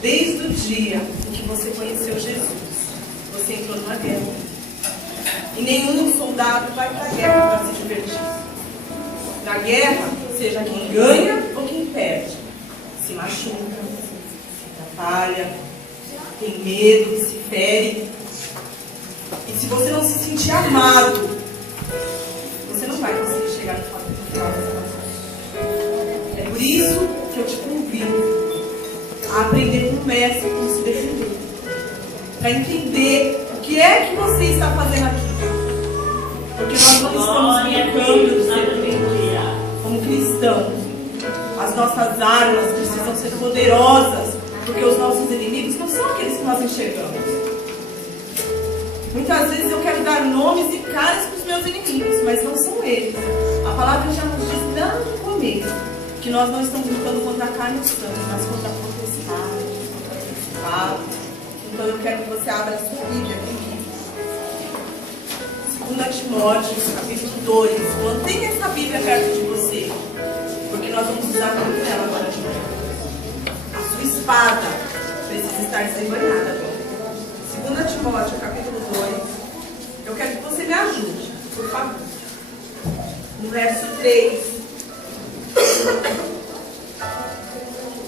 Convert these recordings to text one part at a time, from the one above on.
Desde o dia em que você conheceu Jesus, você entrou numa guerra. E nenhum soldado vai para a guerra para se divertir. Na guerra, seja quem ganha ou quem perde, se machuca, se atrapalha, tem medo, se fere. E se você não se sentir amado, você não vai conseguir chegar no final dessa batalha. É por isso que eu te convido a aprender com o mestre como se defender, para entender o que é que você está fazendo aqui. Porque nós não estamos brincando de ser como cristãos. As nossas armas precisam ser poderosas, porque os nossos inimigos não são aqueles que nós enxergamos. Muitas vezes eu quero dar nomes e caras para os meus inimigos, mas não são eles. A palavra já nos diz lá no começo que nós não estamos lutando contra a carne e o sangue, mas contra a potestade, contra o principado. Então eu quero que você abra a sua Bíblia comigo. 2 Timóteo, capítulo 2. Mantenha essa Bíblia perto de você, porque nós vamos usar muito ela agora de manhã. A sua espada precisa estar desembanhada agora. 2 Timóteo, capítulo 2. Eu quero que você me ajude, por favor. No verso 3.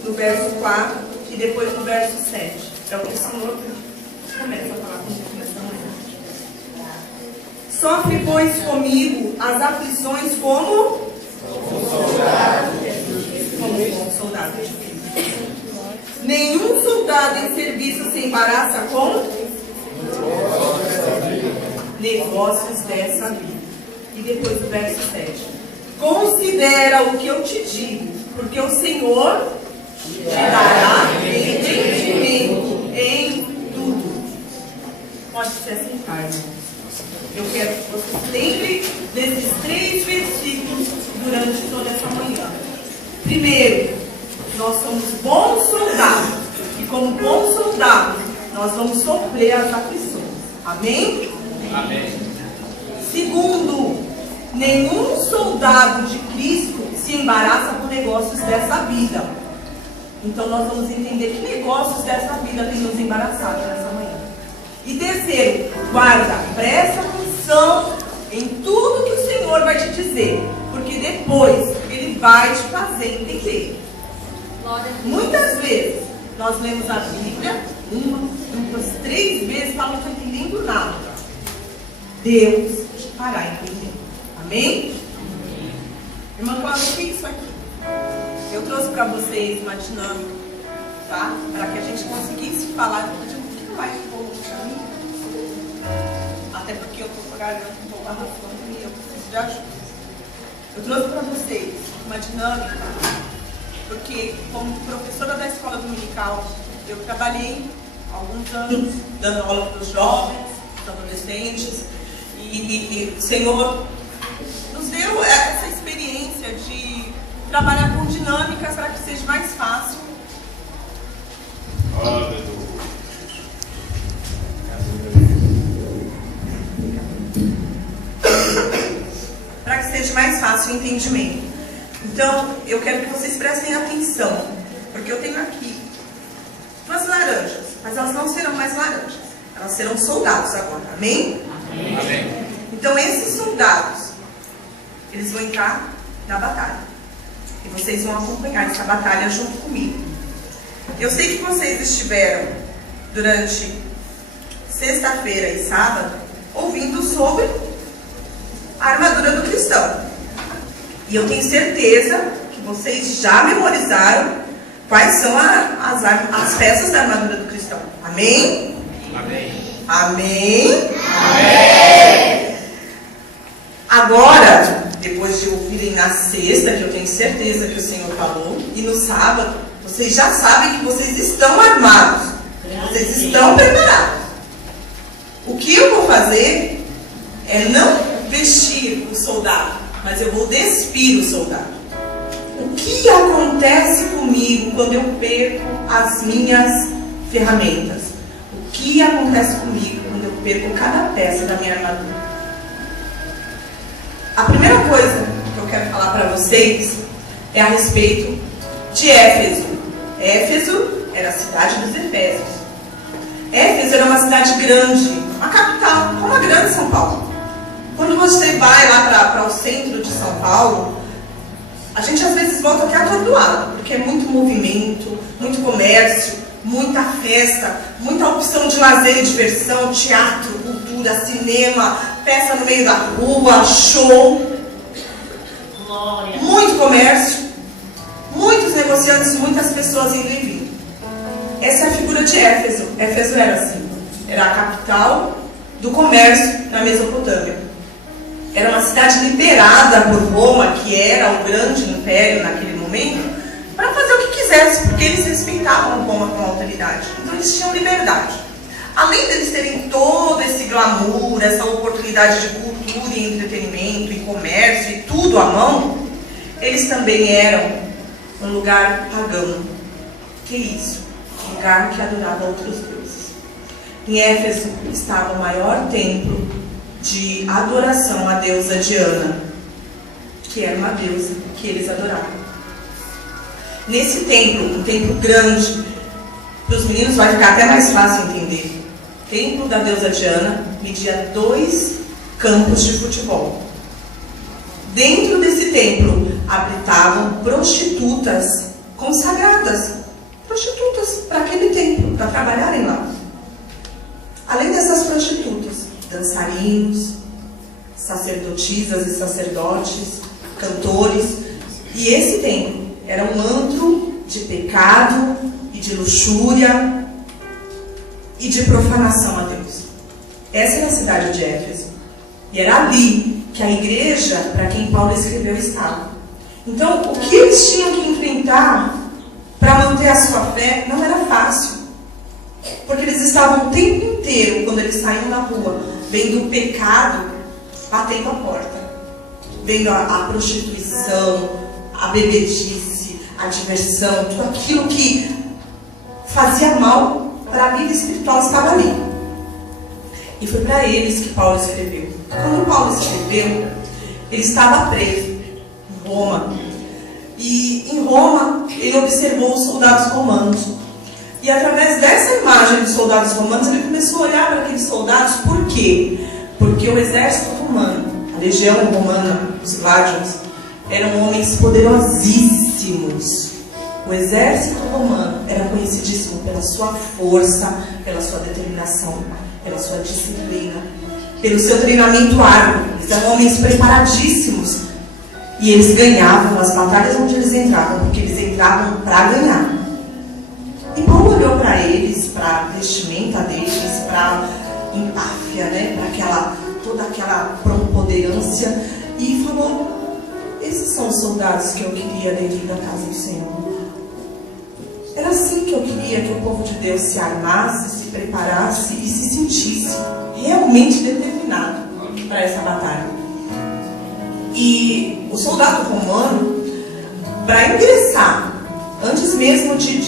No verso 4 e depois no verso 7. É o que o Senhor começa a falar comigo nessa manhã. Sofre, pois, comigo as aflições como soldado de Cristo. Nenhum soldado em serviço se embaraça com negócios dessa vida. E depois do verso 7. Considera o que eu te digo, porque o Senhor te dará entendimento em tudo. Pode se assentar, irmãos. Eu quero que você lembre desses 3 versículos durante toda essa manhã. Primeiro, nós somos bons soldados. E como bons soldados, nós vamos sofrer as aflições. Amém? Amém. Segundo, nenhum soldado de Cristo se embaraça com negócios dessa vida. Então nós vamos entender que negócios dessa vida tem nos embaraçado nessa manhã. E terceiro, guarda, presta atenção em tudo que o Senhor vai te dizer, porque depois Ele vai te fazer entender. Muitas vezes nós lemos a Bíblia, 1, 2, 3 vezes, não estou entendendo nada. Deus te fará entender. Amém? Irmã Cláudia, o que é isso aqui? Eu trouxe para vocês uma dinâmica, tá? Para que a gente conseguisse falar de um pouquinho mais de pouco para mim. Até porque eu estou com a garganta um pouco arrastando e eu preciso de ajuda. Eu trouxe para vocês uma dinâmica, porque como professora da escola dominical, eu trabalhei alguns anos dando aula para os jovens, para os adolescentes, e o Senhor nos deu essa experiência de trabalhar com dinâmicas para que seja mais fácil. Para que seja mais fácil o entendimento. Então, eu quero que vocês prestem atenção, porque eu tenho aqui 2 laranjas, mas elas não serão mais laranjas, elas serão soldados agora, amém? Amém. Então, esses soldados, eles vão entrar na batalha. E vocês vão acompanhar essa batalha junto comigo. Eu sei que vocês estiveram durante sexta-feira e sábado ouvindo sobre a armadura do cristão. E eu tenho certeza que vocês já memorizaram quais são as peças da armadura do cristão. Amém? Amém. Amém? Amém. Agora, depois de ouvirem na sexta, que eu tenho certeza que o Senhor falou, e no sábado, vocês já sabem que vocês estão armados. Vocês estão preparados. O que eu vou fazer é não vestir o soldado, mas eu vou despir o soldado. O que acontece comigo quando eu perco as minhas ferramentas? O que acontece comigo quando eu perco cada peça da minha armadura? A primeira coisa que eu quero falar para vocês é a respeito de Éfeso. Éfeso, era a cidade dos Efésios. Éfeso era uma cidade grande, uma capital, como a grande São Paulo. Quando você vai lá para o centro de São Paulo, a gente às vezes volta até atordoado, porque é muito movimento, muito comércio, muita festa, muita opção de lazer e diversão, teatro, cultura, cinema, festa no meio da rua, show. Glória. Muito comércio, muitos negociantes, muitas pessoas indo e vindo. Essa é a figura de Éfeso. Éfeso era assim, era a capital do comércio na Mesopotâmia. Era uma cidade liderada por Roma, que era o grande império naquele momento, para fazer o que quisesse, porque eles respeitavam Roma com autoridade. Então eles tinham liberdade. Além deles terem todo esse glamour, essa oportunidade de cultura e entretenimento, e comércio e tudo à mão, eles também eram um lugar pagão. Que isso? Um lugar que adorava outros deuses. Em Éfeso estava o maior templo de adoração à deusa Diana, que era uma deusa que eles adoravam. Nesse templo, um templo grande, para os meninos vai ficar até mais fácil entender. O templo da deusa Diana media 2 campos de futebol. Dentro desse templo habitavam prostitutas consagradas, prostitutas para aquele templo, para trabalharem lá. Além dessas prostitutas, dançarinos, sacerdotisas e sacerdotes, cantores. E esse templo era um antro de pecado e de luxúria e de profanação a Deus. Essa era a cidade de Éfeso. E era ali que a igreja, para quem Paulo escreveu, estava. Então, o que eles tinham que enfrentar para manter a sua fé não era fácil. Porque eles estavam o tempo inteiro, quando eles saíam na rua, vendo o pecado batendo a porta. Vendo a prostituição, a bebedice, a diversão, tudo aquilo que fazia mal para a vida espiritual estava ali. E foi para eles que Paulo escreveu. Quando Paulo escreveu, ele estava preso em Roma. E em Roma, ele observou os soldados romanos. E através dessa imagem dos soldados romanos, ele começou a olhar para aqueles soldados. Por quê? Porque o exército romano, a legião romana, os Gladios, eram homens poderosíssimos. O exército romano era conhecidíssimo pela sua força, pela sua determinação, pela sua disciplina, pelo seu treinamento árduo. Eles eram homens preparadíssimos. E eles ganhavam as batalhas onde eles entravam, porque eles entravam para ganhar. E Paulo olhou para eles, para a vestimenta deles, para a empáfia, né? Para toda aquela preponderância, e falou: esses são os soldados que eu queria dentro da casa do Senhor. Era assim que eu queria que o povo de Deus se armasse, se preparasse e se sentisse realmente determinado para essa batalha. E o soldado romano, para ingressar, antes mesmo de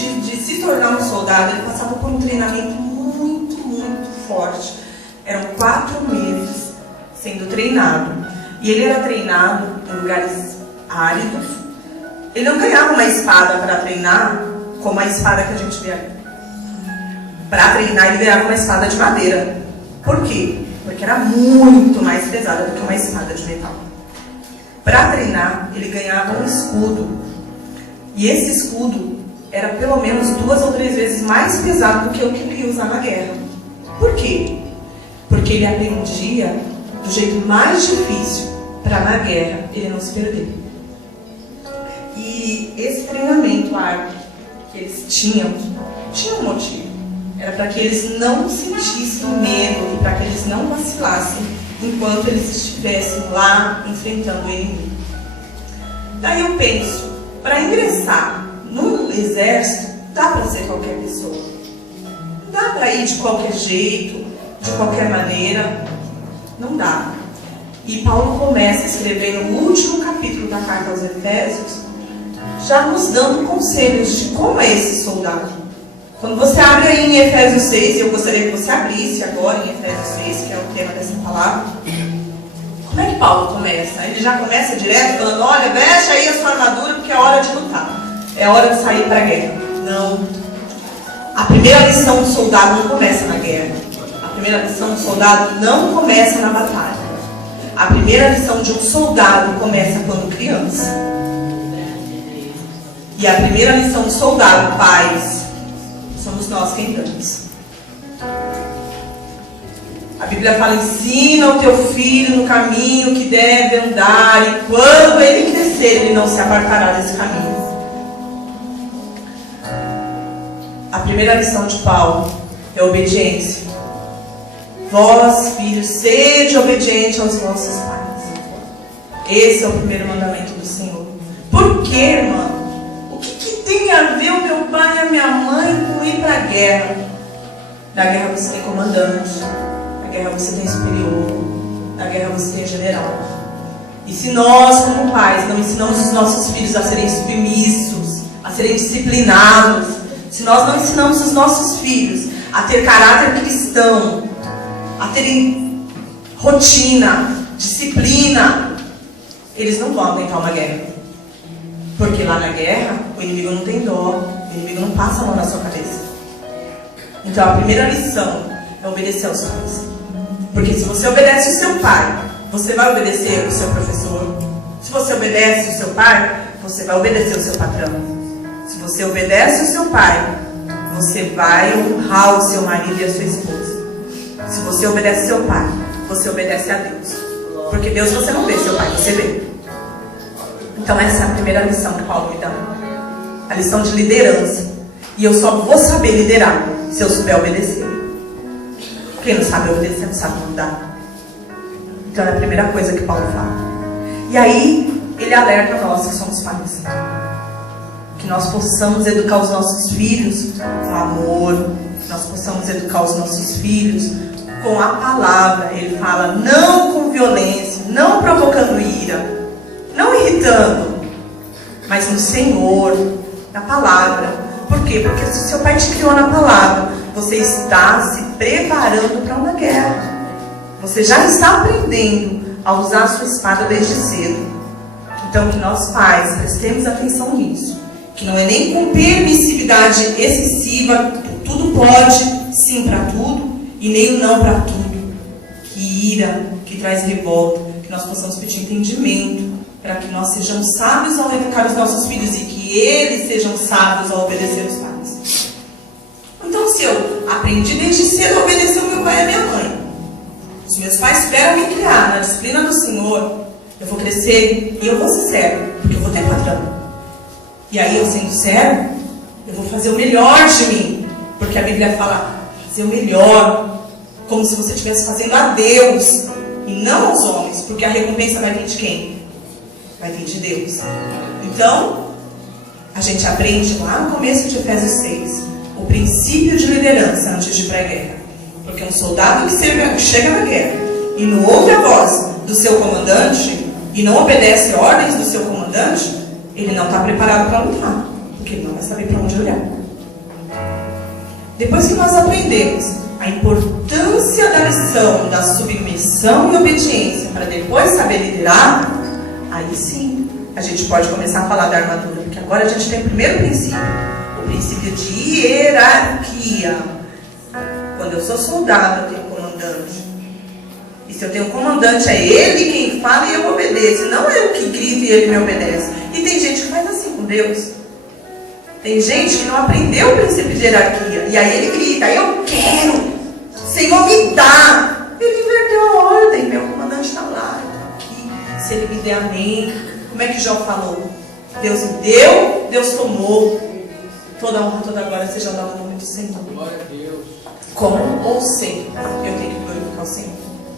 se tornar um soldado, ele passava por um treinamento muito, muito forte. Eram 4 meses sendo treinado. E ele era treinado em lugares áridos. Ele não ganhava uma espada para treinar, como a espada que a gente vê ali. Para treinar, ele ganhava uma espada de madeira. Por quê? Porque era muito mais pesada do que uma espada de metal. Para treinar, ele ganhava um escudo. E esse escudo era pelo menos 2 ou 3 vezes mais pesado do que o que ele ia usar na guerra. Por quê? Porque ele aprendia do jeito mais difícil para na guerra ele não se perder. E esse treinamento árduo que eles tinha um motivo. Era para que eles não sentissem medo e para que eles não vacilassem enquanto eles estivessem lá enfrentando o inimigo. Daí eu penso, para ingressar num exército, dá para ser qualquer pessoa. Não dá para ir de qualquer jeito, de qualquer maneira. Não dá. E Paulo começa a escrever no último capítulo da carta aos Efésios, já nos dando conselhos de como é esse soldado. Quando você abre aí em Efésios 6, e eu gostaria que você abrisse agora em Efésios 6, que é o tema dessa palavra, como é que Paulo começa? Ele já começa direto falando: olha, veste aí a sua armadura porque é hora de lutar, é hora de sair para a guerra. Não. A primeira lição do soldado não começa na guerra. A primeira lição do soldado não começa na batalha. A primeira lição de um soldado começa quando criança. E a primeira lição do soldado, pais, somos nós quem damos. A Bíblia fala: ensina o teu filho no caminho que deve andar, e quando ele crescer, ele não se apartará desse caminho. A primeira lição de Paulo é obediência. Vós, filhos, sede obediente aos vossos pais. Esse é o primeiro mandamento do Senhor. Por quê, irmã? O que tem a ver o meu pai e a minha mãe com ir para a guerra? Na guerra você tem comandante. Na guerra você tem superior. Na guerra você tem general. E se nós, como pais, não ensinamos os nossos filhos a serem submissos, a serem disciplinados, se nós não ensinamos os nossos filhos a ter caráter cristão, a terem rotina, disciplina, eles não vão aguentar uma guerra. Porque lá na guerra, o inimigo não tem dó, o inimigo não passa a mão na sua cabeça. Então a primeira lição é obedecer aos pais. Porque se você obedece o seu pai, você vai obedecer o seu professor. Se você obedece o seu pai, você vai obedecer o seu patrão. Se você obedece o seu pai, você vai honrar o seu marido e a sua esposa. Se você obedece seu pai, você obedece a Deus. Porque Deus você não vê, seu pai você vê. Então essa é a primeira lição que Paulo me dá. A lição de liderança. E eu só vou saber liderar se eu souber obedecer. Quem não sabe obedecer não sabe mandar. Então é a primeira coisa que Paulo fala. E aí ele alerta nós que somos pais. Que nós possamos educar os nossos filhos com amor. Que nós possamos educar os nossos filhos com a palavra. Ele fala, não com violência, não provocando ira, não irritando, mas no Senhor, na palavra. Por quê? Porque se seu pai te criou na palavra, você está se preparando para uma guerra. Você já está aprendendo a usar a sua espada desde cedo. Então que nós pais prestemos atenção nisso. Que não é nem com permissividade excessiva, tudo pode, sim para tudo, e nem o não para tudo, que ira, que traz revolta, que nós possamos pedir entendimento, para que nós sejamos sábios ao educar os nossos filhos e que eles sejam sábios ao obedecer os pais. Então, se eu aprendi desde cedo a obedecer o meu pai e a minha mãe, os meus pais esperam me criar na disciplina do Senhor, eu vou crescer e eu vou ser servo, porque eu vou ter patrão. E aí, eu sendo servo, eu vou fazer o melhor de mim, porque a Bíblia fala fazer o melhor, como se você estivesse fazendo a Deus e não aos homens, porque a recompensa vai vir de quem? Vai vir de Deus. Então, a gente aprende lá no começo de Efésios 6 o princípio de liderança antes de ir para a guerra. Porque um soldado que chega na guerra e não ouve a voz do seu comandante e não obedece ordens do seu comandante, ele não está preparado para lutar, porque ele não vai saber para onde olhar. Depois que nós aprendemos a importância da lição da submissão e obediência para depois saber liderar, aí sim a gente pode começar a falar da armadura, porque agora a gente tem o primeiro princípio, o princípio de hierarquia. Quando eu sou soldado, eu tenho comandante. E se eu tenho comandante, é ele quem fala e eu obedeço, não eu que grito e ele me obedece. E tem gente que faz assim com Deus. Tem gente que não aprendeu o princípio de hierarquia. E aí ele grita, aí eu quero, Senhor me dá. Ele inverteu a ordem, meu comandante está lá, aqui. Se ele me der amém. Como é que Jó falou? Deus me deu, Deus tomou. Toda honra, toda glória seja dada no nome do Senhor. Glória a Deus. Como ou sem, eu tenho que glorificar o Senhor.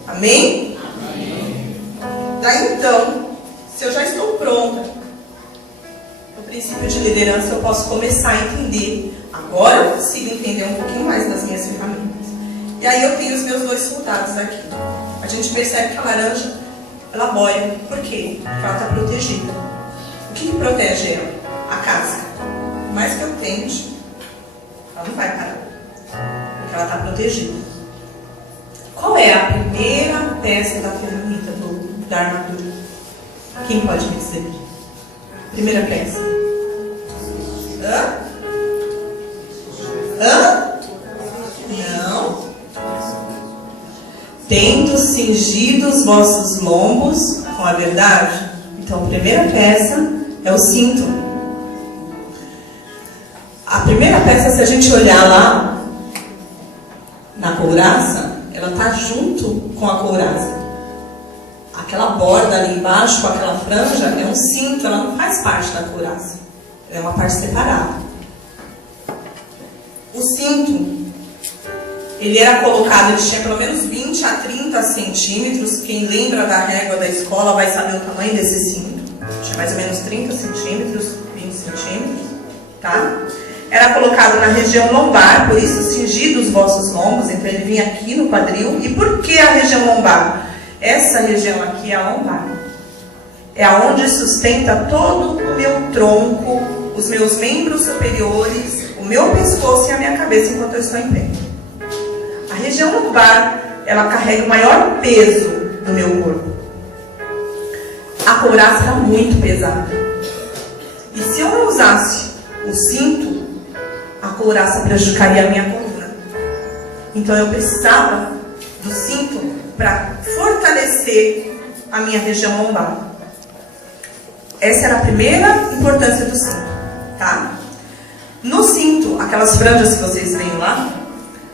Amém? Amém. Daí então, se eu já estou pronta, o princípio de liderança eu posso começar a entender. Agora eu consigo entender um pouquinho mais das minhas ferramentas. E aí eu tenho os meus dois soldados aqui. A gente percebe que a laranja, ela boia. Por quê? Porque ela está protegida. O que protege ela? A casca. Por mais que eu tente, ela não vai parar. Porque ela está protegida. Qual é a primeira peça da ferramenta da armadura? Quem pode me dizer? Primeira peça. Hã? Tendo cingido os vossos lombos com a verdade. Então, a primeira peça é o cinto. A primeira peça, se a gente olhar lá na couraça, ela está junto com a couraça. Aquela borda ali embaixo, com aquela franja, é um cinto, ela não faz parte da couraça. É uma parte separada. O cinto, ele era colocado, ele tinha pelo menos 20 a 30 centímetros. Quem lembra da régua da escola vai saber o tamanho desse cinto. Tinha mais ou menos 30 centímetros, 20 centímetros, tá? Era colocado na região lombar, por isso cingido os vossos lombos, então ele vinha aqui no quadril. E por que a região lombar? Essa região aqui é a lombar. É aonde sustenta todo o meu tronco, os meus membros superiores, o meu pescoço e a minha cabeça enquanto eu estou em pé. A região lombar, ela carrega o maior peso do meu corpo. A couraça era muito pesada. E se eu não usasse o cinto, a couraça prejudicaria a minha coluna. Então eu precisava do cinto para fortalecer a minha região lombar. Essa era a primeira importância do cinto, tá? No cinto, aquelas franjas que vocês veem lá,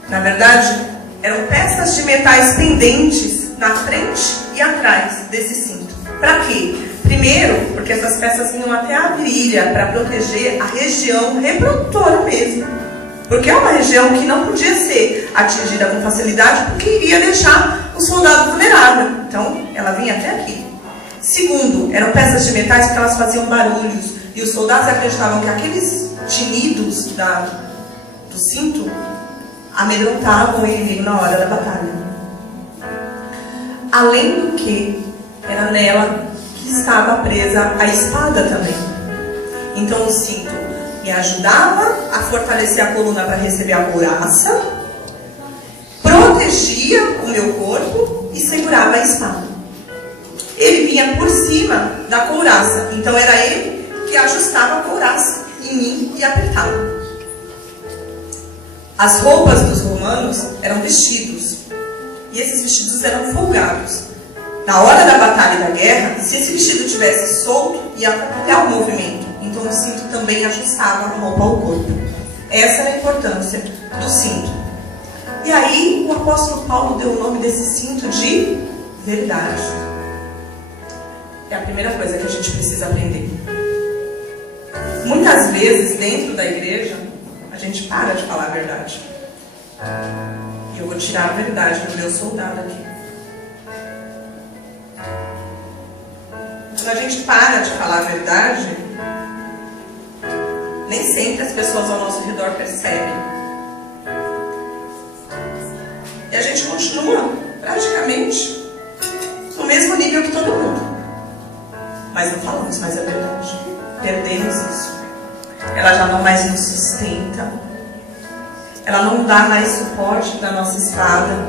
na verdade, eram peças de metais pendentes na frente e atrás desse cinto. Para quê? Primeiro, porque essas peças vinham até a virilha para proteger a região reprodutora mesmo. Porque é uma região que não podia ser atingida com facilidade, porque iria deixar o soldado vulnerável. Então, ela vinha até aqui. Segundo, eram peças de metais porque elas faziam barulhos. E os soldados acreditavam que aqueles tinidos do cinto amedrontavam o inimigo na hora da batalha. Além do que, era nela que estava presa a espada também. Então o cinto me ajudava a fortalecer a coluna para receber a couraça, protegia o meu corpo e segurava a espada. Ele vinha por cima da couraça, então era ele que ajustava a couraça em mim e apertava. As roupas dos romanos eram vestidos, e esses vestidos eram folgados. Na hora da batalha e da guerra, se esse vestido tivesse solto, ia atrapalhar o movimento. Então o cinto também ajustava a roupa ao corpo. Essa era a importância do cinto. E aí o apóstolo Paulo deu o nome desse cinto de verdade. É a primeira coisa que a gente precisa aprender. Muitas vezes, dentro da igreja, a gente para de falar a verdade. E eu vou tirar a verdade do meu soldado aqui. Quando a gente para de falar a verdade, nem sempre as pessoas ao nosso redor percebem. E a gente continua praticamente no mesmo nível que todo mundo. Mas não falamos mais a verdade. Perdemos isso. Ela já não mais nos sustenta. Ela não dá mais suporte para a nossa espada.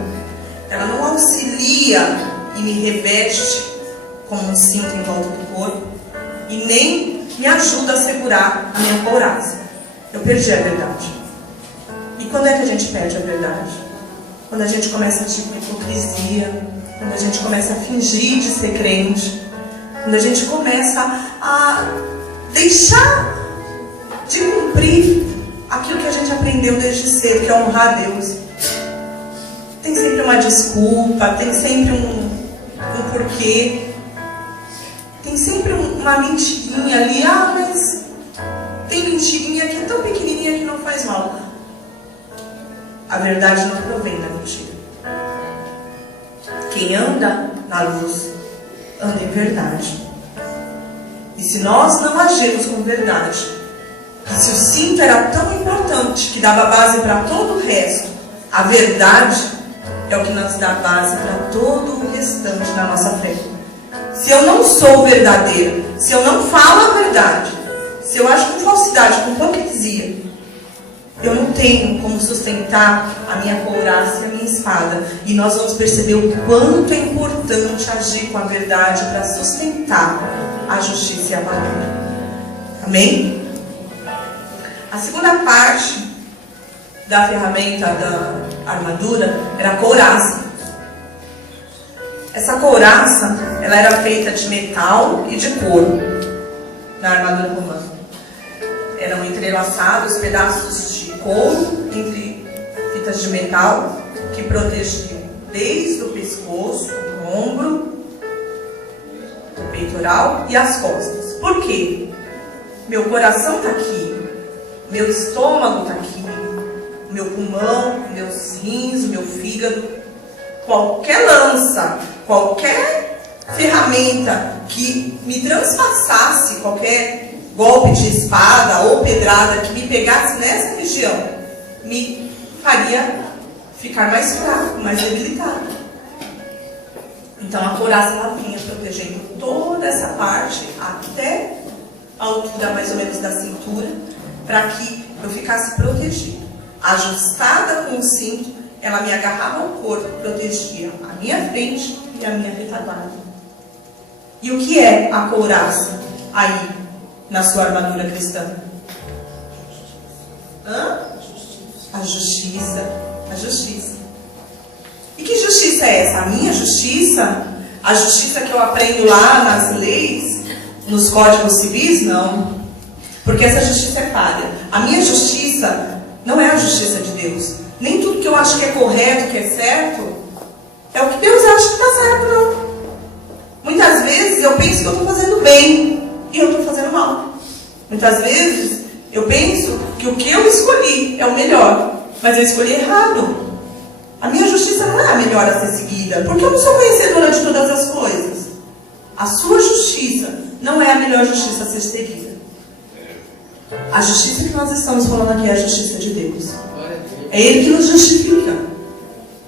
Ela não auxilia e me reveste como um cinto em volta do corpo. E nem me ajuda a segurar a minha couraça. Eu perdi a verdade. E quando é que a gente perde a verdade? Quando a gente começa a agir com hipocrisia. Quando a gente começa a fingir de ser crente. Quando a gente começa a deixar de cumprir aquilo que a gente aprendeu desde cedo, que é honrar a Deus. Tem sempre uma desculpa, tem sempre um porquê. Tem sempre uma mentirinha ali. Ah, mas tem mentirinha que é tão pequenininha que não faz mal. A verdade não provém da mentira. Quem anda na luz, anda em verdade. E se nós não agirmos com verdade, e se o cinto era tão importante que dava base para todo o resto, a verdade é o que nos dá base para todo o restante da nossa fé. Se eu não sou verdadeiro, se eu não falo a verdade, se eu acho com falsidade, com hipocrisia, eu não tenho como sustentar a minha couraça e a minha espada. E nós vamos perceber o quanto é importante agir com a verdade para sustentar a justiça e a palavra. Amém? A segunda parte da ferramenta da armadura era a couraça. Essa couraça, ela era feita de metal e de couro na armadura romana. Eram entrelaçados pedaços de couro entre fitas de metal que protegiam desde o pescoço, o ombro, o peitoral e as costas. Por quê? Meu coração está aqui, meu estômago está aqui, meu pulmão, meus rins, meu fígado. Qualquer lança, qualquer ferramenta que me transpassasse, qualquer golpe de espada ou pedrada que me pegasse nessa região, me faria ficar mais fraco, mais debilitado. Então a couraça ela vinha protegendo toda essa parte até a altura mais ou menos da cintura, para que eu ficasse protegido. Ajustada com o cinto, ela me agarrava ao corpo, protegia a minha frente e a minha retaguarda. E o que é a couraça aí na sua armadura cristã? A justiça. A justiça. E que justiça é essa? A minha justiça? A justiça que eu aprendo lá nas leis, nos códigos civis? Não. Porque essa justiça é falha. A minha justiça não é a justiça de Deus. Nem tudo que eu acho que é correto, que é certo, é o que Deus acha que está certo, não. Muitas vezes eu penso que eu estou fazendo bem e eu estou fazendo mal. Muitas vezes eu penso que o que eu escolhi é o melhor, mas eu escolhi errado. A minha justiça não é a melhor a ser seguida, porque eu não sou conhecedora de todas as coisas. A sua justiça não é a melhor justiça a ser seguida. A justiça que nós estamos falando aqui é a justiça de Deus. É Ele que nos justifica.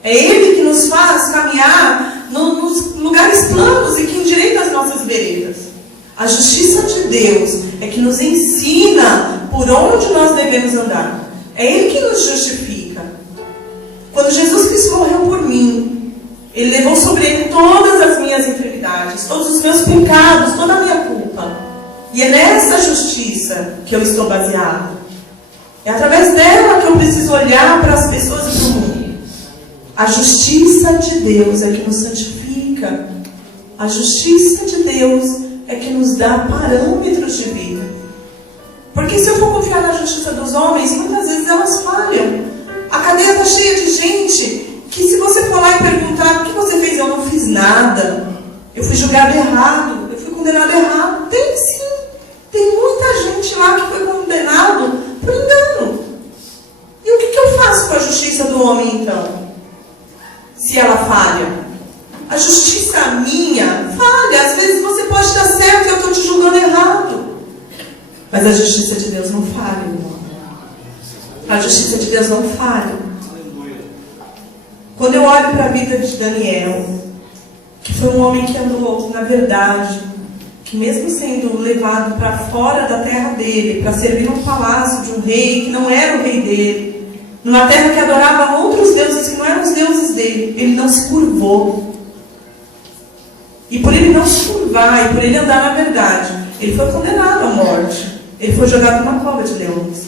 É Ele que nos faz caminhar nos lugares planos e que endireita as nossas veredas. A justiça de Deus é que nos ensina por onde nós devemos andar. É Ele que nos justifica. Quando Jesus Cristo morreu por mim, Ele levou sobre Ele todas as minhas enfermidades, todos os meus pecados, toda a minha culpa. E é nessa justiça que eu estou baseado. É através dela que eu preciso olhar para as pessoas e para o mundo. A justiça de Deus é que nos santifica. A justiça de Deus é que nos dá parâmetros de vida. Porque se eu for confiar na justiça dos homens, muitas vezes elas falham. A cadeia está cheia de gente que, se você for lá e perguntar o que você fez, eu não fiz nada, eu fui julgado errado, eu fui condenado errado. Tem sim. Tem muita gente lá que foi condenado por engano. E o que eu faço com a justiça do homem, então? Se ela falha? A justiça minha falha. Às vezes você pode estar certo e eu estou te julgando errado. Mas a justiça de Deus não falha, irmão. A justiça de Deus não falha. Quando eu olho para a vida de Daniel, que foi um homem que andou na verdade, que mesmo sendo levado para fora da terra dele, para servir num palácio de um rei que não era o rei dele, numa terra que adorava outros deuses que não eram os deuses dele, ele não se curvou. E por ele não se curvar, e por ele andar na verdade, ele foi condenado à morte. Ele foi jogado numa cova de leões.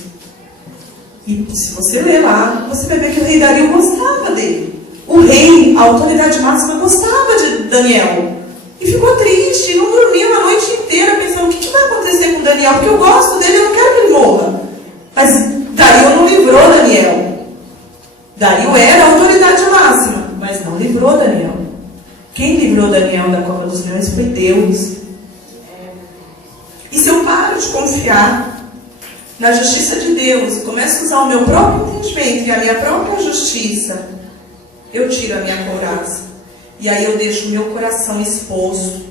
E se você ler lá, você vai ver que o rei Dario gostava dele. O rei, a autoridade máxima, gostava de Daniel. E ficou triste, não dormiu a noite inteira pensando: o que vai acontecer com Daniel? Porque eu gosto dele, eu não quero que ele morra. Mas Dario não livrou Daniel. Dario era a autoridade máxima, mas não livrou Daniel. Quem livrou Daniel da cova dos leões foi Deus. E se eu paro de confiar na justiça de Deus e começo a usar o meu próprio entendimento e a minha própria justiça, eu tiro a minha couraça. E aí eu deixo o meu coração exposto.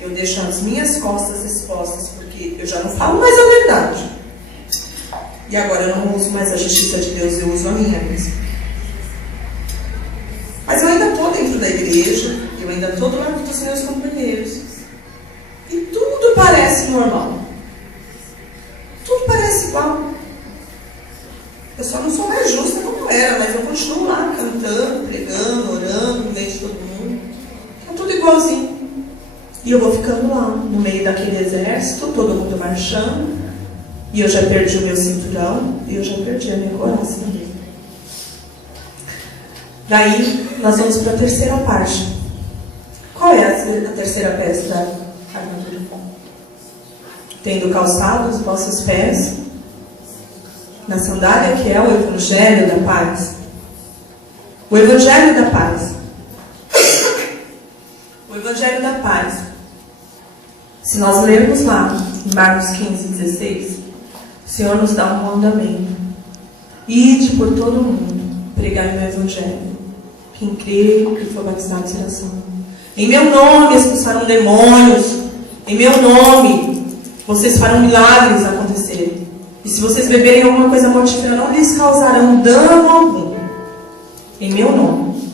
Eu deixo as minhas costas expostas, porque eu já não falo mais a verdade. E agora eu não uso mais a justiça de Deus, eu uso a minha mesmo. Mas eu ainda estou dentro da igreja, eu ainda estou do lado dos meus companheiros. E tudo parece normal. Tudo parece igual. Eu só não sou mais justa como eu era, mas eu continuo lá cantando, pregando, orando no meio de todo mundo. É tudo igualzinho. E eu vou ficando lá, no meio daquele exército, todo mundo marchando. E eu já perdi o meu cinturão e eu já perdi a minha couraça também. Daí, nós vamos para a terceira parte. Qual é a terceira peça da armadura? Tendo calçado os vossos pés na sandália, que é o Evangelho da Paz. O Evangelho da Paz. O Evangelho da Paz. Se nós lermos lá, em Marcos 15:16, o Senhor nos dá um mandamento. Ide por todo o mundo, pregai o meu Evangelho. Quem crê e for batizado será salvo. Em meu nome expulsarão demônios. Em meu nome vocês farão milagres acontecerem. E se vocês beberem alguma coisa mortífera, não lhes causarão dano algum. Em meu nome.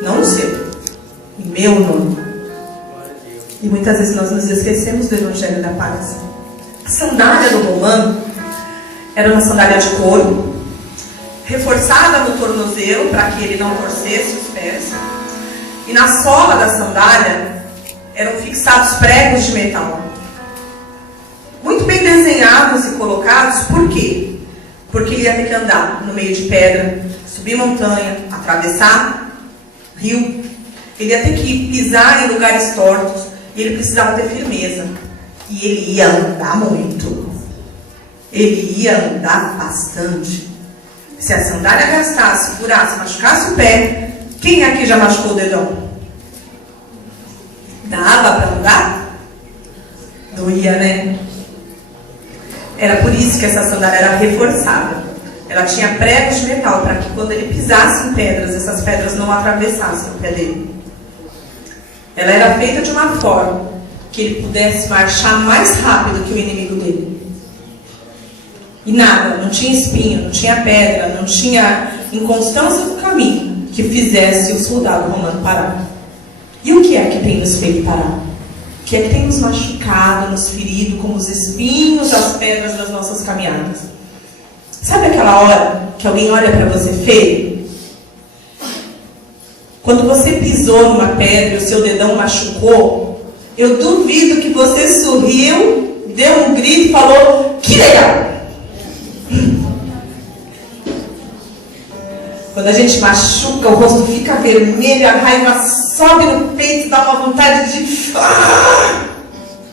Não o seu. Em meu nome. E muitas vezes nós nos esquecemos do Evangelho da Paz. A sandália do romano era uma sandália de couro, reforçada no tornozelo para que ele não torcesse os pés. E na sola da sandália eram fixados pregos de metal. Muito bem desenhados e colocados. Por quê? Porque ele ia ter que andar no meio de pedra, subir montanha, atravessar rio. Ele ia ter que pisar em lugares tortos. E ele precisava ter firmeza. E ele ia andar muito. Ele ia andar bastante. Se a sandália gastasse, furasse, machucasse o pé, quem aqui já machucou o dedão? Dava para andar? Doía, né? Era por isso que essa sandália era reforçada. Ela tinha pregos de metal para que quando ele pisasse em pedras, essas pedras não atravessassem o pé dele. Ela era feita de uma forma que ele pudesse marchar mais rápido que o inimigo dele. E nada, não tinha espinho, não tinha pedra, não tinha inconstância no caminho que fizesse o soldado romano parar. E o que é que tem nos feito parar? O que é que tem nos machucado, nos ferido, como os espinhos, as pedras das nossas caminhadas? Sabe aquela hora que alguém olha para você feio? Quando você pisou numa pedra e o seu dedão machucou, eu duvido que você sorriu, deu um grito e falou, que legal! Quando a gente machuca, o rosto fica vermelho, a raiva sobe no peito, dá uma vontade de...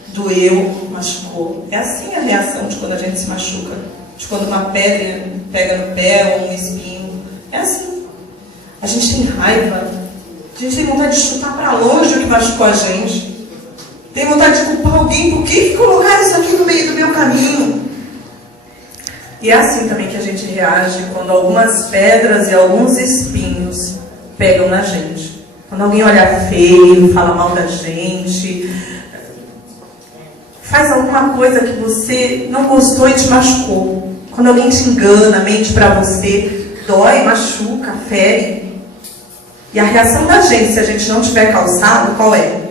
Doeu, machucou. É assim a reação de quando a gente se machuca. De quando uma pedra pega no pé ou um espinho. É assim. A gente tem raiva. A gente tem vontade de chutar para longe o que machucou a gente. Tem vontade de culpar alguém. Por que colocaram isso aqui no meio do meu caminho? E é assim também que a gente reage quando algumas pedras e alguns espinhos pegam na gente. Quando alguém olha feio, fala mal da gente, faz alguma coisa que você não gostou e te machucou. Quando alguém te engana, mente pra você, dói, machuca, fere. E a reação da gente, se a gente não tiver calçado, qual é?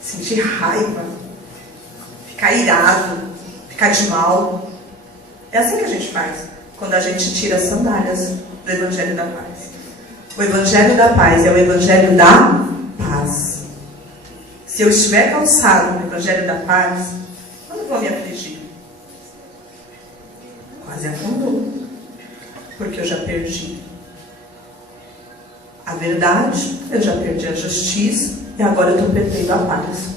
Sentir raiva, ficar irado, ficar de mal. É assim que a gente faz quando a gente tira as sandálias do Evangelho da Paz. O Evangelho da Paz é o Evangelho da Paz. Se eu estiver calçado no Evangelho da Paz, eu não vou me afligir. Quase afundou, porque eu já perdi a verdade, eu já perdi a justiça e agora eu estou perdendo a paz.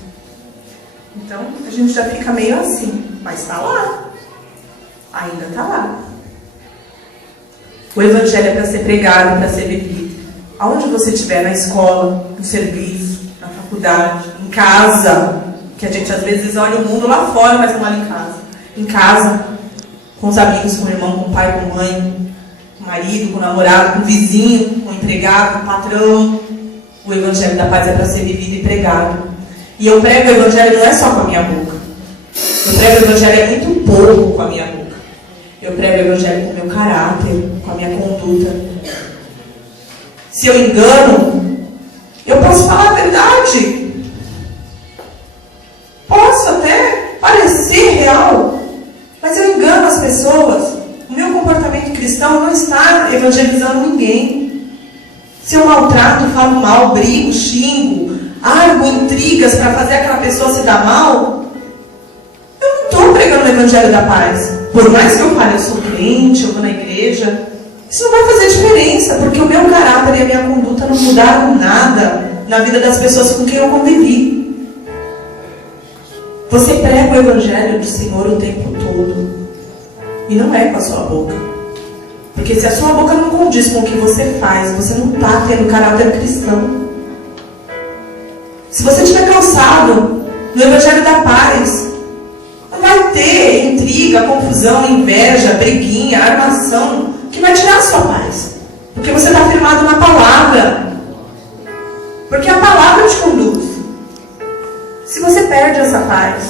Então a gente já fica meio assim, mas está lá. Ainda está lá. O Evangelho é para ser pregado, para ser vivido. Aonde você estiver, na escola, no serviço, na faculdade, em casa, que a gente às vezes olha o mundo lá fora, mas não olha em casa. Em casa, com os amigos, com o irmão, com o pai, com a mãe, com o marido, com o namorado, com o vizinho, com o empregado, com o patrão. O Evangelho da Paz é para ser vivido e pregado. E eu prego o Evangelho não é só com a minha boca. Eu prego o Evangelho é muito pouco com a minha boca. Eu prego o Evangelho com o meu caráter, com a minha conduta. Se eu engano, eu posso falar a verdade. Posso até parecer real, mas eu engano as pessoas. O meu comportamento cristão não está evangelizando ninguém. Se eu maltrato, falo mal, brigo, xingo, argo intrigas para fazer aquela pessoa se dar mal, eu não estou pregando o Evangelho da Paz. Por mais que eu fale, eu sou crente, eu vou na igreja, isso não vai fazer diferença, porque o meu caráter e a minha conduta não mudaram nada na vida das pessoas com quem eu convivi. Você prega o Evangelho do Senhor o tempo todo. E não é com a sua boca. Porque se a sua boca não condiz com o que você faz, você não está tendo caráter cristão. Se você estiver calçado no Evangelho da paz, não vai ter intriga, confusão, inveja, briguinha, armação, que vai tirar a sua paz. Porque você está firmado na palavra. Porque a palavra te conduz. Se você perde essa paz,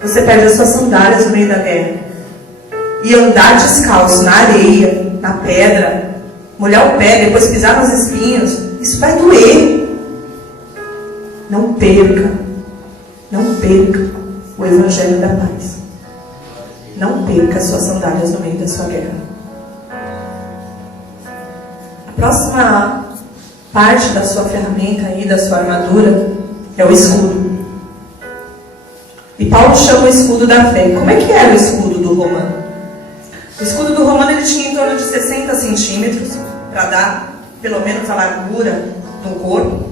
você perde as suas sandálias no meio da guerra. E andar descalço na areia, na pedra, molhar o pé, depois pisar nos espinhos, isso vai doer. Não perca o Evangelho da paz. Não perca as suas sandálias no meio da sua guerra. A próxima parte da sua ferramenta aí, da sua armadura, é o escudo. E Paulo chama o escudo da fé. Como é que era o escudo do romano? O escudo do romano ele tinha em torno de 60 centímetros, para dar pelo menos a largura do corpo,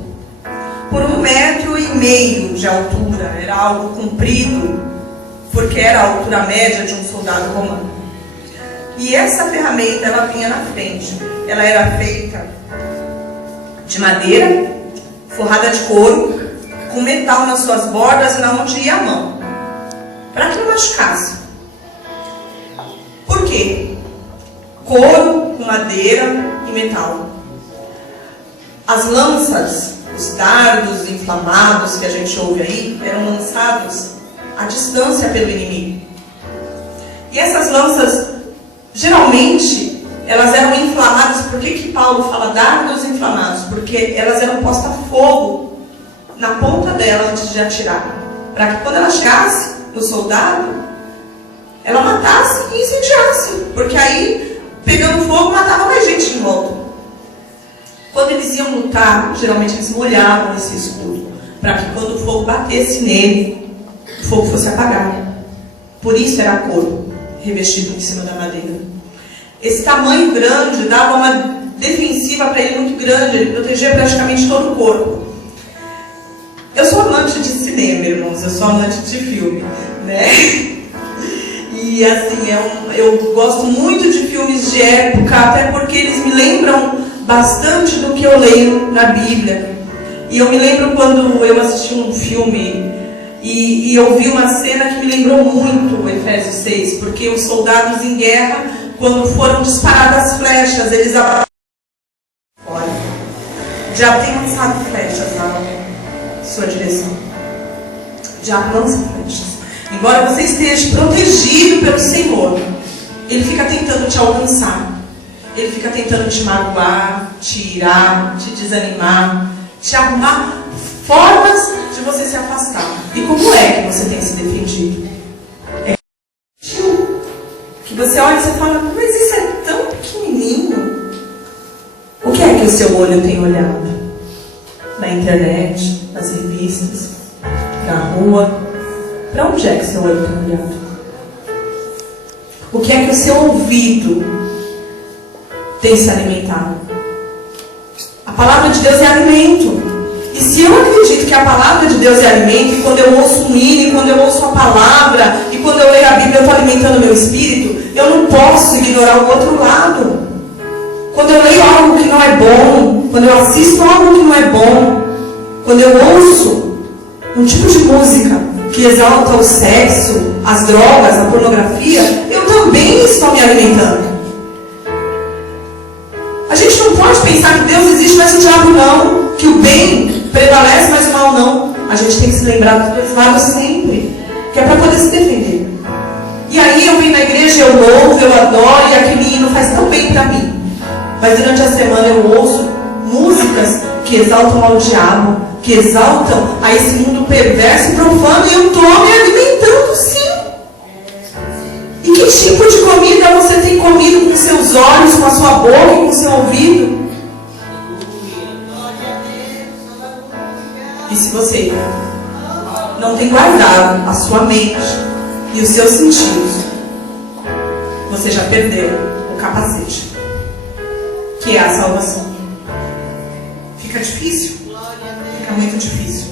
por 1,5 metros de altura. Era algo comprido, porque era a altura média de um soldado romano. E essa ferramenta ela vinha na frente. Ela era feita de madeira, forrada de couro, com metal nas suas bordas e na onde ia a mão, para que não machucasse. Por quê? Couro, madeira e metal. As lanças, os dardos inflamados que a gente ouve aí, eram lançados à distância pelo inimigo. E essas lanças, geralmente, elas eram inflamadas. Por que Paulo fala dardos inflamados? Porque elas eram postas a fogo na ponta dela antes de atirar, para que quando ela chegasse no soldado, ela matasse e incendiasse, porque aí, pegando fogo, matava mais gente em volta. Quando eles iam lutar, geralmente eles molhavam esse escudo, para que quando o fogo batesse nele, o fogo fosse apagado. Por isso era couro, revestido em cima da madeira. Esse tamanho grande dava uma defensiva para ele muito grande, ele protegia praticamente todo o corpo. Eu sou amante de cinema, irmãos, eu sou amante de filme, né? E assim, eu gosto muito de filmes de época, até porque eles me lembram bastante do que eu leio na Bíblia. E eu me lembro quando eu assisti um filme e eu vi uma cena que me lembrou muito o Efésios 6, porque os soldados em guerra, quando foram disparadas as flechas, eles já tem lançado flechas na sua direção. Já lança flechas. Embora você esteja protegido pelo Senhor, Ele fica tentando te alcançar. Ele fica tentando te magoar, te irar, te desanimar, te arrumar formas de você se afastar. E como é que você tem se defendido? É que você olha e você fala, mas isso é tão pequenininho. O que é que o seu olho tem olhado? Na internet, nas revistas, na rua? Para onde é que seu olho tem olhado? O que é que o seu ouvido tem se alimentado? A palavra de Deus é alimento. E se eu acredito que a palavra de Deus é alimento, e quando eu ouço um hino, e quando eu ouço a palavra, e quando eu leio a Bíblia, eu estou alimentando o meu espírito, eu não posso ignorar o outro lado. Quando eu leio algo que não é bom, quando eu assisto algo que não é bom, quando eu ouço um tipo de música que exalta o sexo, as drogas, a pornografia, eu também estou me alimentando. A gente não pode pensar que Deus existe, mas o diabo não, que o bem prevalece, mas o mal não. A gente tem que se lembrar dos dois lados sempre, que é para poder se defender. E aí eu venho na igreja, eu louvo, eu adoro, e aquele hino faz tão bem para mim. Mas durante a semana eu ouço músicas que exaltam ao diabo, que exaltam a esse mundo perverso e profano, e eu estou me alimentando sim. E que tipo de comida você tem comido com seus olhos, com a sua boca e com o seu ouvido? E se você não tem guardado a sua mente e os seus sentidos, você já perdeu o capacete, que é a salvação. Fica difícil? muito difícil.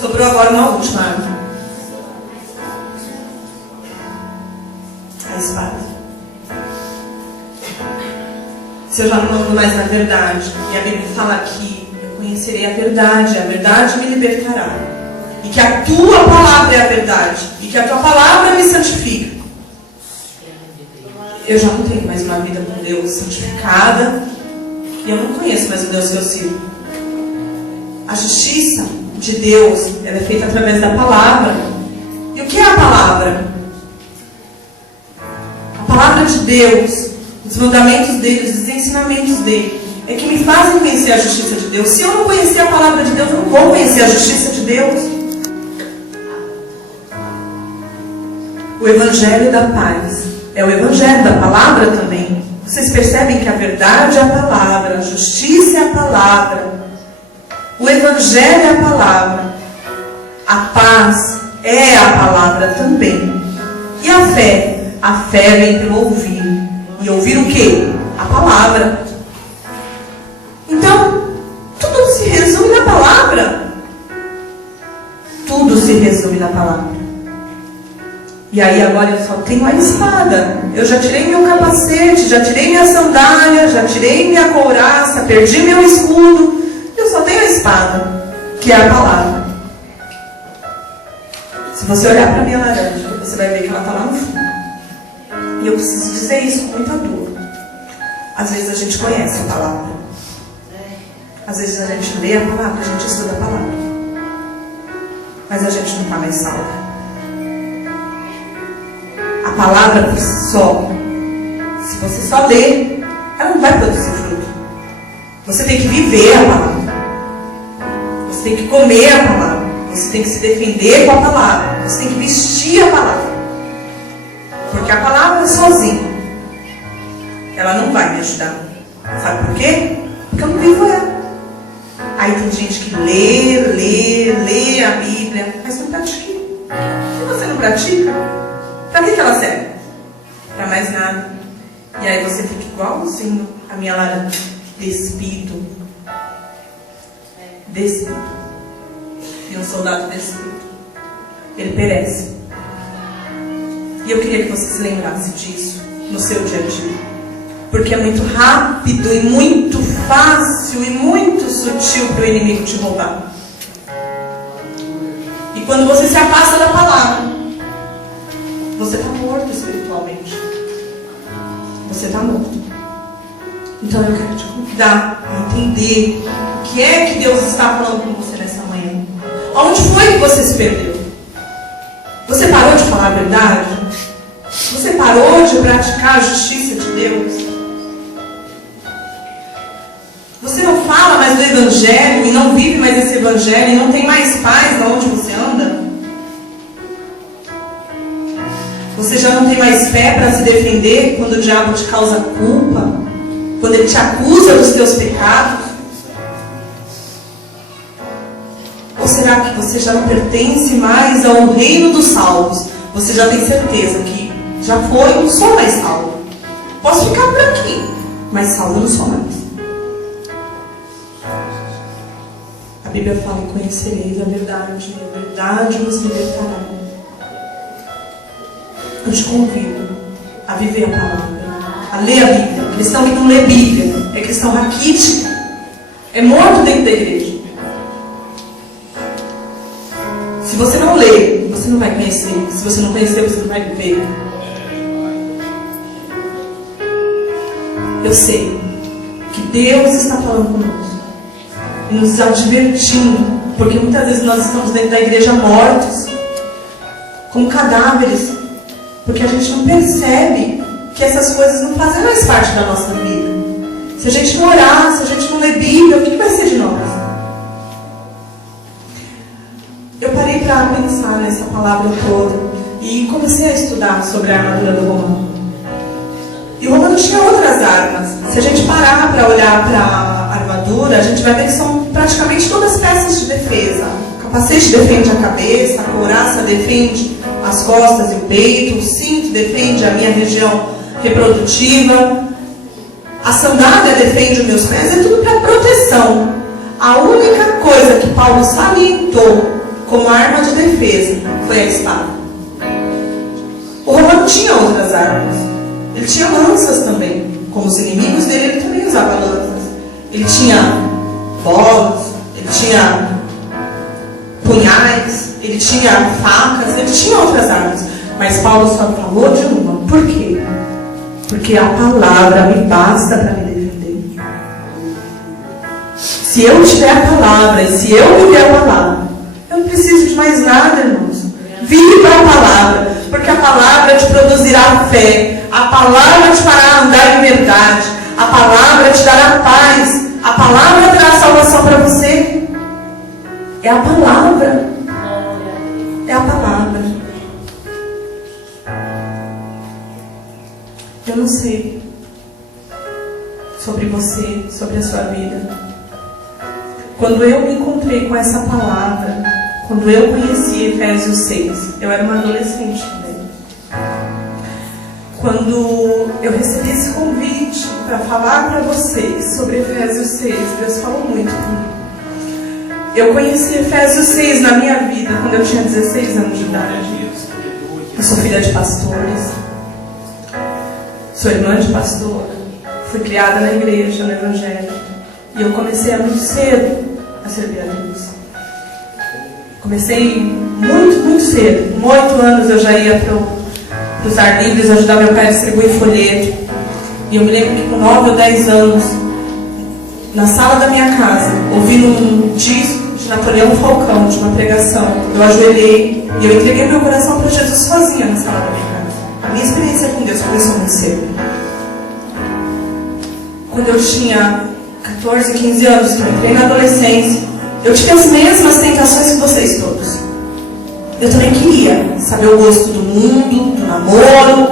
Sobrou agora uma última arma. A espada. Se eu já não ando mais na verdade, e a Bíblia fala que eu conhecerei a verdade me libertará. E que a tua palavra é a verdade, e que a tua palavra me santifica. Eu já não tenho mais uma vida com Deus santificada, e eu não conheço mais o Deus que eu sirvo. A justiça de Deus, ela é feita através da palavra. E o que é a palavra? A palavra de Deus, os mandamentos dele, os ensinamentos dele, é que me fazem conhecer a justiça de Deus. Se eu não conhecer a palavra de Deus, eu não vou conhecer a justiça de Deus. O Evangelho da paz é o Evangelho da palavra também. Vocês percebem que a verdade é a palavra, a justiça é a palavra, o Evangelho é a palavra, a paz é a palavra também. E a fé? A fé vem pelo ouvir. E ouvir o quê? A palavra. Então, tudo se resume na palavra. Tudo se resume na palavra. E aí agora eu só tenho a espada. Eu já tirei meu capacete, já tirei minha sandália, já tirei minha couraça, perdi meu escudo. Eu só tenho a espada, que é a palavra. Se você olhar para a minha laranja, você vai ver que ela está lá no fundo. E eu preciso dizer isso com muita dor. Às vezes a gente conhece a palavra. Às vezes a gente lê a palavra, a gente estuda a palavra. Mas a gente não está mais salvo. A palavra por si só, se você só lê, ela não vai produzir fruto. Você tem que viver a palavra. Você tem que comer a palavra. Você tem que se defender com a palavra. Você tem que vestir a palavra. Porque a palavra sozinha, ela não vai me ajudar. Sabe por quê? Porque eu não vivo ela. Aí tem gente que lê a Bíblia, mas não pratica. Se você não pratica, para que ela serve? Para mais nada. E aí você fica igualzinho a minha laranja, despido. Despido. E um soldado despido, ele perece. E eu queria que você se lembrasse disso no seu dia a dia. Porque é muito rápido e muito fácil e muito sutil para o inimigo te roubar. E quando você se afasta da palavra, você está morto espiritualmente. Você está morto. Então eu quero te convidar a entender o que é que Deus está falando com você nessa manhã. Onde foi que você se perdeu? Você parou de falar a verdade? Você parou de praticar a justiça de Deus? Você não fala mais do Evangelho e não vive mais esse Evangelho e não tem mais paz de onde você anda? Você já não tem mais fé para se defender quando o diabo te causa culpa? Quando ele te acusa dos teus pecados? Ou será que você já não pertence mais ao reino dos salvos? Você já tem certeza que já foi, não sou mais salvo. Posso ficar por aqui, mas salvo não sou mais. A Bíblia fala: conhecereis a verdade, e a verdade nos libertará. Eu te convido a viver a palavra, a ler a Bíblia. Cristão que não lê Bíblia é cristão raquítico, é morto dentro da igreja. Se você não lê, você não vai conhecer. Se você não conhecer, você não vai viver. Eu sei que Deus está falando conosco e nos advertindo, porque muitas vezes nós estamos dentro da igreja mortos, como cadáveres, porque a gente não percebe que essas coisas não fazem mais parte da nossa vida. Se a gente não orar, se a gente não ler Bíblia, o que vai ser de nós? Eu parei para pensar nessa palavra toda e comecei a estudar sobre a armadura do Romano. E o Romano tinha outras armas. Se a gente parar para olhar para a armadura, a gente vai ver que são praticamente todas peças de defesa. O capacete defende a cabeça, a couraça defende as costas e o peito, o cinto defende a minha região reprodutiva, A sandália defende os meus pés, é tudo para proteção. A única coisa que Paulo salientou como arma de defesa foi a espada. O Romano tinha outras armas. Ele tinha lanças também. Como os inimigos dele, ele também usava lanças. Ele tinha bolas, ele tinha punhais, ele tinha facas, ele tinha outras armas. Mas Paulo só falou de uma. Por quê? Porque a palavra me basta para me defender. Se eu tiver a palavra e se eu viver a palavra, eu não preciso de mais nada, irmãos. Viva a palavra, porque a palavra te produzirá fé, a palavra te fará andar em verdade, a palavra te dará paz, a palavra terá salvação para você. É a palavra. É a palavra. Eu não sei sobre você, sobre a sua vida. Quando eu me encontrei com essa palavra, quando eu conheci Efésios 6, eu era uma adolescente também. Quando eu recebi esse convite para falar para vocês sobre Efésios 6, Deus falou muito comigo. Eu conheci Efésios 6 na minha vida quando eu tinha 16 anos de idade. Eu sou filha de pastores, sou irmã de pastor, fui criada na igreja, no evangelho. E eu comecei muito cedo a servir a Deus. Comecei muito cedo. Com 8 anos eu já ia para os ar livres, ajudar meu pai a distribuir folheto. E eu me lembro que com 9 ou 10 anos, na sala da minha casa, ouvindo um disco de Napoleão Falcão, de uma pregação, eu ajoelhei e eu entreguei meu coração para Jesus sozinha na sala da minha casa. A minha experiência com Deus começou muito cedo. Quando eu tinha 14, 15 anos, que eu entrei na adolescência, eu tive as mesmas tentações que vocês todos. Eu também queria saber o gosto do mundo, do namoro,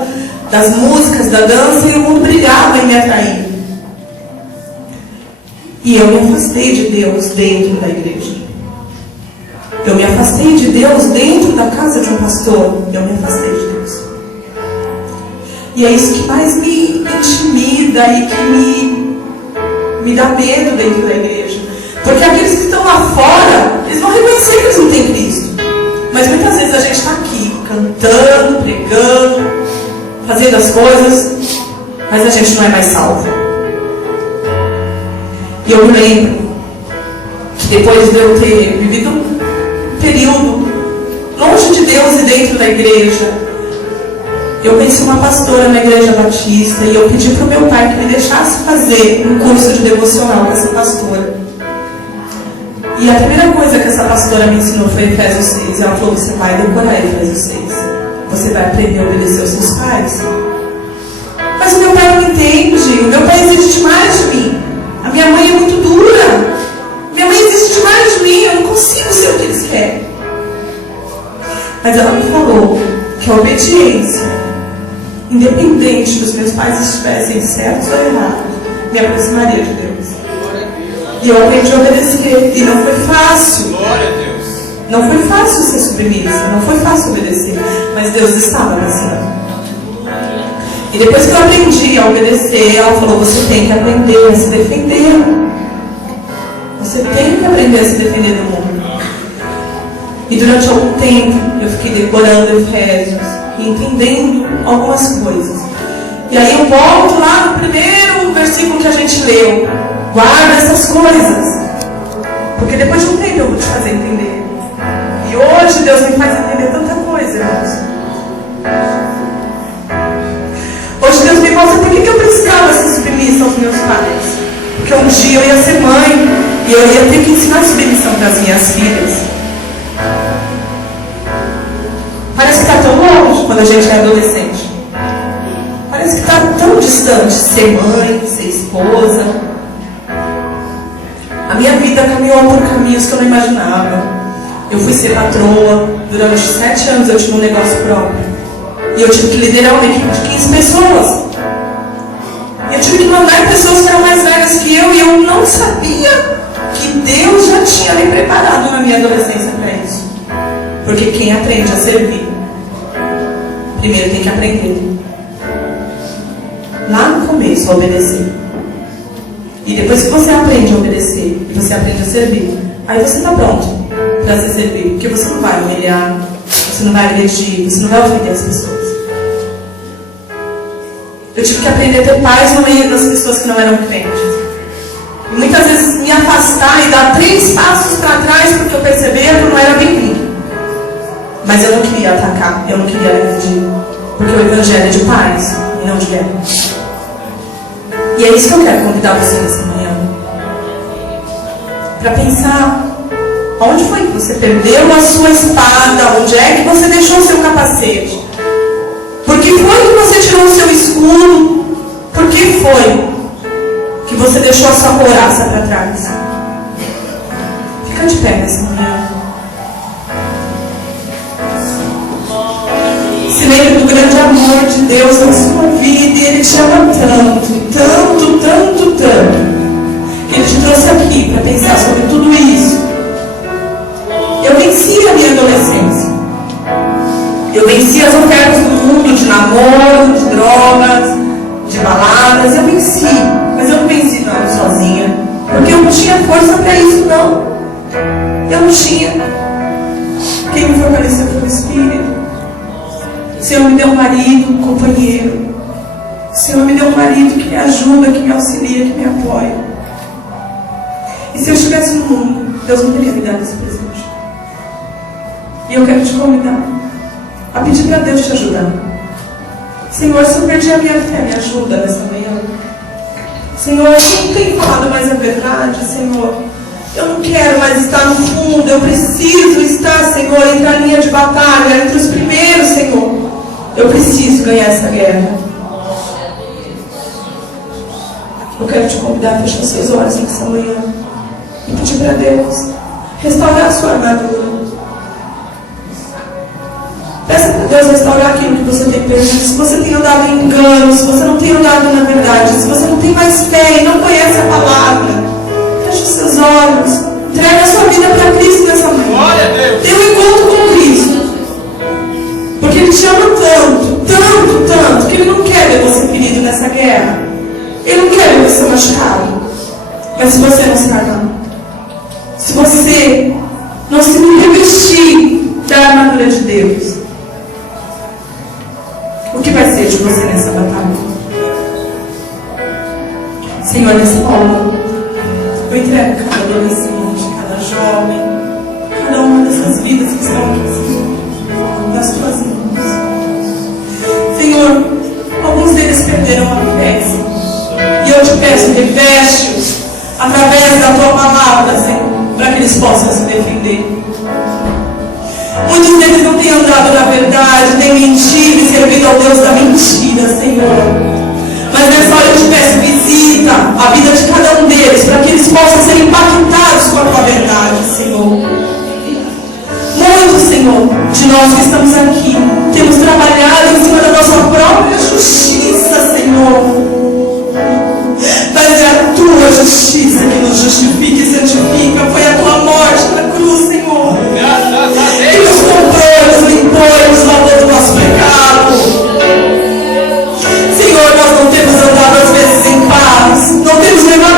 das músicas, da dança, e o mundo brigava em me atrair. E eu me afastei de Deus dentro da igreja. Eu me afastei de Deus dentro da casa de um pastor. Eu me afastei de Deus. E é isso que mais me intimida e que me dá medo dentro da igreja. Porque aqueles que estão lá fora, eles vão reconhecer que eles não têm Cristo. Mas muitas vezes a gente está aqui, cantando, pregando, fazendo as coisas, mas a gente não é mais salvo. E eu me lembro que depois de eu ter vivido um período longe de Deus e dentro da igreja, eu conheci uma pastora na igreja batista e eu pedi para o meu pai que me deixasse fazer um curso de devocional com essa pastora. E a primeira coisa que essa pastora me ensinou foi Efésios 6. Ela falou: você vai decorar Efésios 6. Você vai aprender a obedecer aos seus pais. Mas o meu pai não entende. O meu pai exige demais de mim. A minha mãe é muito dura. Minha mãe exige demais de mim. Eu não consigo ser o que eles querem. Mas ela me falou que a obediência, independente dos meus pais estivessem certos ou errados, me aproximaria de Deus. E eu aprendi a obedecer. E não foi fácil. Glória a Deus. Não foi fácil ser submissa. Não foi fácil obedecer. Mas Deus estava me ensinando. E depois que eu aprendi a obedecer, ela falou: você tem que aprender a se defender. Você tem que aprender a se defender do mundo. E durante algum tempo eu fiquei decorando Efésios e entendendo algumas coisas. E aí eu volto lá no primeiro versículo que a gente leu. Guarda essas coisas, porque depois de um tempo eu vou te fazer entender. E hoje Deus me faz entender tanta coisa, irmãos. Hoje Deus me mostra por que eu precisava ser submissa aos meus pais. Porque um dia eu ia ser mãe e eu ia ter que ensinar submissão para as minhas filhas. Parece que está tão longe quando a gente é adolescente. Parece que está tão distante ser mãe, ser esposa. A minha vida caminhou por caminhos que eu não imaginava. Eu fui ser patroa. Durante 7 anos eu tive um negócio próprio. E eu tive que liderar uma equipe de 15 pessoas. E eu tive que mandar em pessoas que eram mais velhas que eu. E eu não sabia que Deus já tinha me preparado na minha adolescência para isso. Porque quem aprende a servir, primeiro tem que aprender. Lá no começo, a obedecer. E depois que você aprende a obedecer e você aprende a servir, aí você está pronto para se servir. Porque você não vai humilhar, você não vai agredir, você não vai ofender as pessoas. Eu tive que aprender a ter paz no meio das pessoas que não eram crentes. E muitas vezes me afastar e dar 3 passos para trás porque eu percebia que eu não era bem-vindo. Mas eu não queria atacar, eu não queria agredir. Porque o Evangelho é de paz e não de guerra. E é isso que eu quero convidar você nessa manhã. Para pensar, onde foi que você perdeu a sua espada? Onde é que você deixou o seu capacete? Por que foi que você tirou o seu escudo? Por que foi que você deixou a sua couraça para trás? Fica de pé nessa manhã. Se lembre do grande amor de Deus na sua vida. E Ele te ama tanto, tanto, tanto, tanto, que Ele te trouxe aqui para pensar sobre tudo isso. Eu venci a minha adolescência. Eu venci as ofertas do mundo de namoro, de drogas, de baladas. Eu venci, mas eu não venci nada sozinha, porque eu não tinha força para isso, não. Eu não tinha. Quem me fortaleceu foi o Espírito. O Senhor me deu um marido, um companheiro. O Senhor me deu um marido que me ajuda, que me auxilia, que me apoia. E se eu estivesse no mundo, Deus não teria me dado esse presente. E eu quero te convidar a pedir para Deus te ajudar. Senhor, se eu perdi a minha fé, me ajuda nessa manhã. Senhor, eu não tenho falado mais a verdade, Senhor. Eu não quero mais estar no fundo. Eu preciso estar, Senhor, entre a linha de batalha, entre os primeiros, Senhor. Eu preciso ganhar essa guerra. Eu quero te convidar a fechar seus olhos nessa manhã e pedir para Deus restaurar a sua armadura. Peça para Deus restaurar aquilo que você tem perdido. Se você tem andado em engano, se você não tem andado na verdade, se você não tem mais fé e não conhece a palavra, feche os seus olhos. Entregue a sua vida para Cristo nessa manhã. Tenha um encontro com Cristo. Porque Ele te ama tanto, tanto, tanto, que Ele não quer ver você ferido nessa guerra. Ele não quer ver você machucado. Mas se você não se armar, se você não se revestir da armadura de Deus, o que vai ser de você nessa batalha? Senhor, nessa hora, eu entrego cada adolescente, cada jovem, cada uma dessas vidas que estão aqui, Senhor, nas tuas mãos. Senhor, alguns deles perderam a fé, Senhor. E eu te peço, reveste-os através da tua palavra, Senhor, para que eles possam se defender. Muitos deles não têm andado na verdade, têm mentido e servido ao Deus da mentira, Senhor. Mas nessa hora eu te peço, visita a vida de cada um deles, para que eles possam ser impactados com a tua verdade, Senhor. Muitos, Senhor, de nós que estamos aqui, temos trabalhado em cima da nossa própria justiça, Senhor. Mas é a tua justiça que nos justifica e santifica. Foi a tua morte na cruz, Senhor, que nos comprou, nos limpou e nos lavou do nosso pecado. Senhor, nós não temos andado às vezes em paz, não temos levado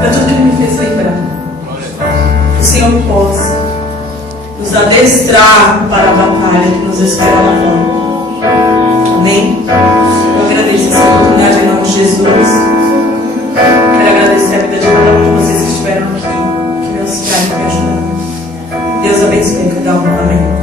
para tudo que Ele me fez lembrar. Que o Senhor possa nos adestrar para a batalha que nos espera lá fora. Amém? Eu agradeço essa oportunidade em nome de Jesus. Quero agradecer a vida de cada um de vocês que estiveram aqui, que me auxiliaram e me ajudaram. Deus abençoe cada um. Amém.